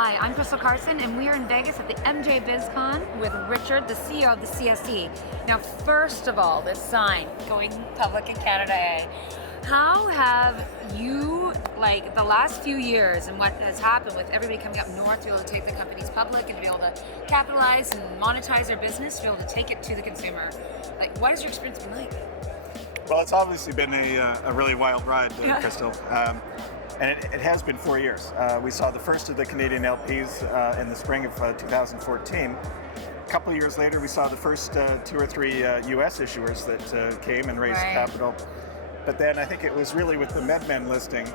Hi, I'm Crystal Carson, and we are in Vegas at the MJBizCon with Richard, the CEO of the CSE. Now, first of all, this sign, going public in Canada. How have you, like the last few years and what has happened with everybody coming up north to be able to take the companies public and to be able to capitalize and monetize their business, to be able to take it to the consumer? Like, what has your experience been like? Well, it's obviously been a really wild ride, Crystal. And it has been 4 years. We saw the first of the Canadian LPs in the spring of 2014. A couple of years later, we saw the first 2 or 3 US issuers that came and raised capital. But then I think it was really with the MedMen listing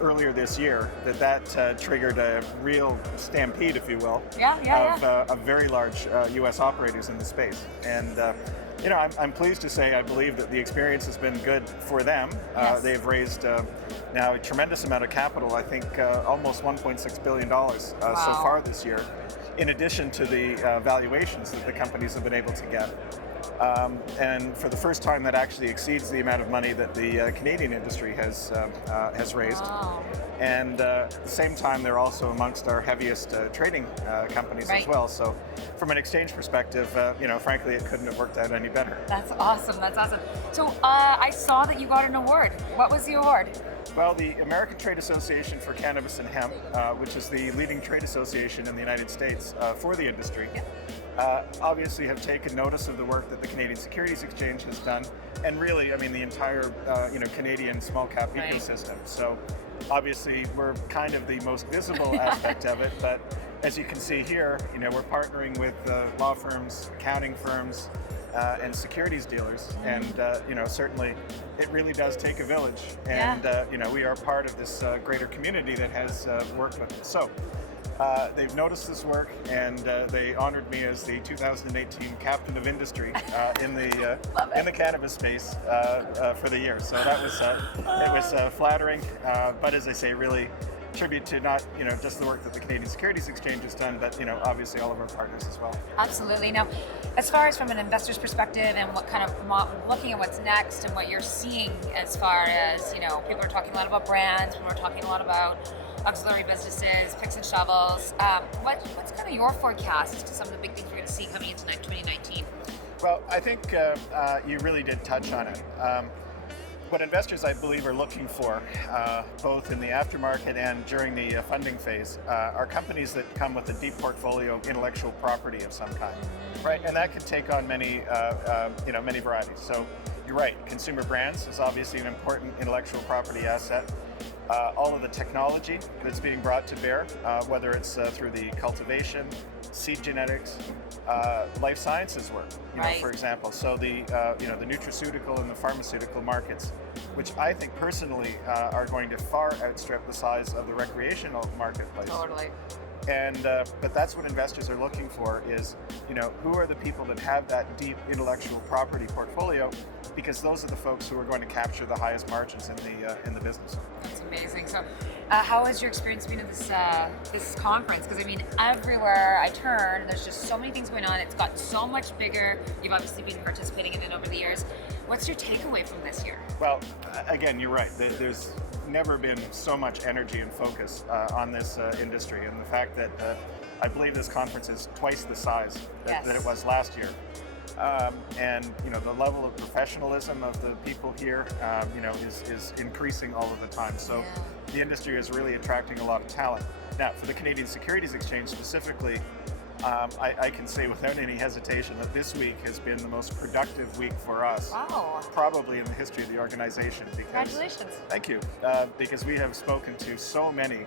earlier this year that triggered a real stampede, if you will, of very large US operators in the space. And you know, I'm pleased to say I believe that the experience has been good for them. They've raised now a tremendous amount of capital, I think almost $1.6 billion so far this year, in addition to the valuations that the companies have been able to get. And for the first time, that actually exceeds the amount of money that the Canadian industry has raised. Wow. And at the same time, they're also amongst our heaviest trading companies as well. So from an exchange perspective, you know, frankly, it couldn't have worked out any better. That's awesome. That's awesome. So I saw that you got an award. What was the award? Well, the American Trade Association for Cannabis and Hemp, which is the leading trade association in the United States for the industry, obviously have taken notice of the work that the Canadian Securities Exchange has done, and really, I mean, the entire Canadian small cap ecosystem. So obviously, we're kind of the most visible aspect of it, but as you can see here, you know, we're partnering with law firms, accounting firms, and securities dealers, and you know, certainly it really does take a village, and you know, we are part of this greater community that has worked with us. So they've noticed this work, and they honored me as the 2018 Captain of Industry in the cannabis space for the year. So that was it was flattering, but as I say, really tribute to not just the work that the Canadian Securities Exchange has done, but obviously all of our partners as well. Absolutely. Now, as far as from an investor's perspective and what kind of looking at what's next and what you're seeing, as far as people are talking a lot about brands, people are talking a lot about auxiliary businesses, picks and shovels. What's kind of your forecast to some of the big things we're going to see coming into 2019? Well, I think you really did touch on it. What investors, I believe, are looking for, both in the aftermarket and during the funding phase, are companies that come with a deep portfolio of intellectual property of some kind, right? And that can take on many varieties. So you're right, consumer brands is obviously an important intellectual property asset. All of the technology that's being brought to bear, whether it's through the cultivation, seed genetics, life sciences work, for example. So the the nutraceutical and the pharmaceutical markets, which I think personally are going to far outstrip the size of the recreational marketplace. Totally. And but that's what investors are looking for is, who are the people that have that deep intellectual property portfolio, because those are the folks who are going to capture the highest margins in the business. That's amazing. So, how has your experience been at this conference? Because I mean, everywhere I turn, there's just so many things going on. It's gotten so much bigger. You've obviously been participating in it over the years. What's your takeaway from this year? Well, again, you're right. There's never been so much energy and focus on this industry, and the fact that I believe this conference is twice the size that it was last year. And the level of professionalism of the people here, is increasing all of the time. So the industry is really attracting a lot of talent. Now, for the Canadian Securities Exchange specifically, I can say without any hesitation that this week has been the most productive week for us, probably in the history of the organization. Congratulations. Thank you. Because we have spoken to so many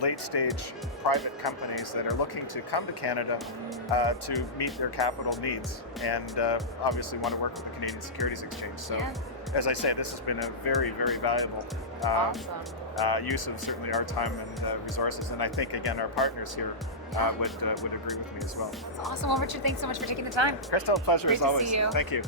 late-stage private companies that are looking to come to Canada to meet their capital needs, and obviously want to work with the Canadian Securities Exchange. So, as I say, this has been a very, very valuable use of certainly our time and resources, and I think, again, our partners here would agree with me as well. That's awesome. Well, Richard, thanks so much for taking the time. Crystal, pleasure Great as always. To see you. Thank you.